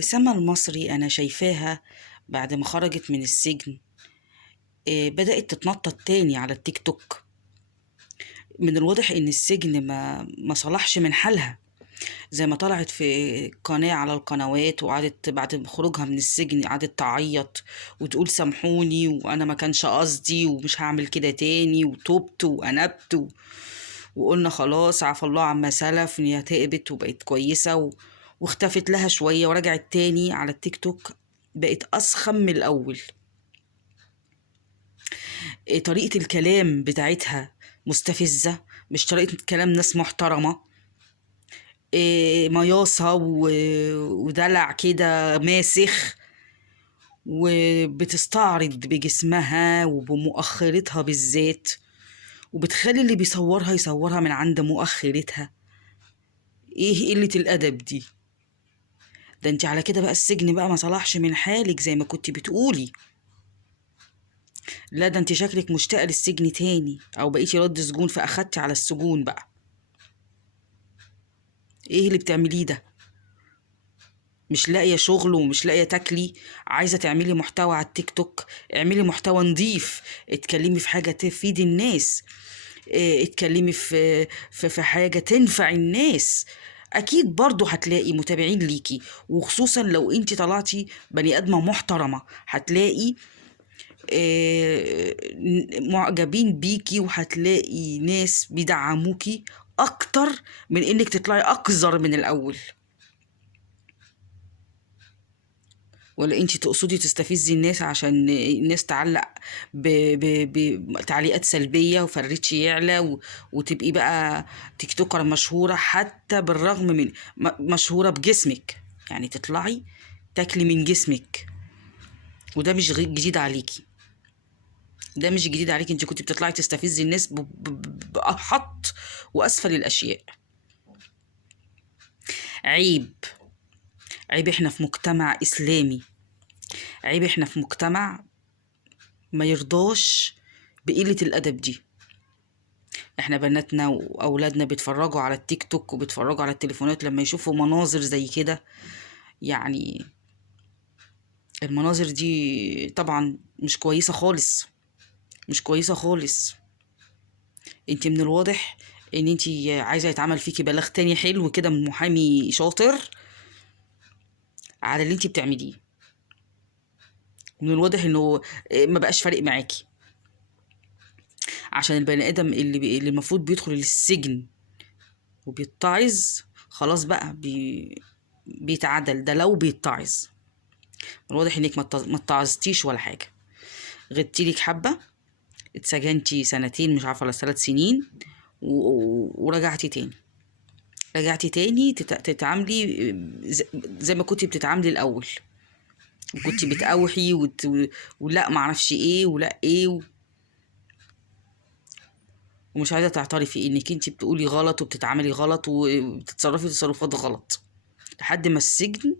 سما المصري أنا شايفاها بعد ما خرجت من السجن. بدأت تتنطط تاني على التيك توك. من الواضح إن السجن ما صلحش من حالها، زي ما طلعت في قناة على القنوات وقعدت بعد خروجها من السجن قعدت تعيط وتقول سامحوني وأنا ما كانش قصدي ومش هعمل كده تاني وتوبت وأنبت وقلنا خلاص عفى الله عما سلف، إن هي تقبت وبقت كويسة واختفت لها شوية ورجعت تاني على التيك توك، بقت أسخم من الأول. طريقة الكلام بتاعتها مستفزة، مش طريقة كلام ناس محترمة. مياصة ودلع كده ماسخ، وبتستعرض بجسمها وبمؤخرتها بالذات، وبتخلي اللي بيصورها يصورها من عند مؤخرتها. ايه قلة الأدب دي؟ ده انت على كده بقى السجن بقى ما صلحش من حالك زي ما كنت بتقولي. لا ده انت شكلك مشتاقة للسجن تاني، او بقيتي رد سجون فاخدتي على السجون بقى. ايه اللي بتعمليه ده؟ مش لاقية شغل ومش لاقية تاكلي، عايزة تعملي محتوى على التيك توك، اعملي محتوى نظيف، اتكلمي في حاجة تفيد الناس، اتكلمي في حاجة تنفع الناس. اكيد برضو هتلاقي متابعين ليكي، وخصوصا لو انت طلعتي بني ادمة محترمة هتلاقي معجبين بيكي، وهتلاقي ناس بيدعموكي اكتر من انك تطلعي اقذر من الاول. ولا انتي تقصدي تستفزي الناس عشان الناس تعلق بتعليقات سلبية وفريتش يعلى وتبقي بقى تيك توكر مشهورة، حتى بالرغم من مشهورة بجسمك، يعني تطلعي تاكلي من جسمك، وده مش جديد عليكي. ده مش جديد عليكي، انت كنت بتطلعي تستفزي الناس بأحط وأسفل الأشياء. عيب، عيب احنا في مجتمع إسلامي، عيب احنا في مجتمع ما يرضاش بقلة الأدب دي. احنا بناتنا وأولادنا بيتفرجوا على التيك توك وبيتفرجوا على التليفونات، لما يشوفوا مناظر زي كده، يعني المناظر دي طبعا مش كويسة خالص، مش كويسة خالص. انت من الواضح ان انت عايزة يتعمل فيكي بلاغ تاني حلو كده من محامي شاطر على اللي انت بتعمليه. من الواضح انه ما بقاش فارق معاكي، عشان البني ادم اللي المفروض بيدخل السجن وبيتعظ خلاص بقى بيتعدل، ده لو بيتعظ. الواضح انك ما اتعظتيش ولا حاجه، غبتي لك حبه، اتسجنتي سنتين مش عارفه ولا 3 سنين، ورجعتي تاني، رجعتي تاني تتعاملي زي ما كنتي بتتعاملي الاول، وكنتي بتقاوحي ولا معرفش ايه ولا ايه ومش عايزه تعترفي انك انت بتقولي غلط وبتتعاملي غلط وبتتصرفي تصرفات غلط، لحد ما السجن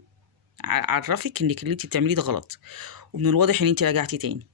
عرفك انك اللي انت بتعمليه ده غلط. ومن الواضح ان انت رجعتي تاني.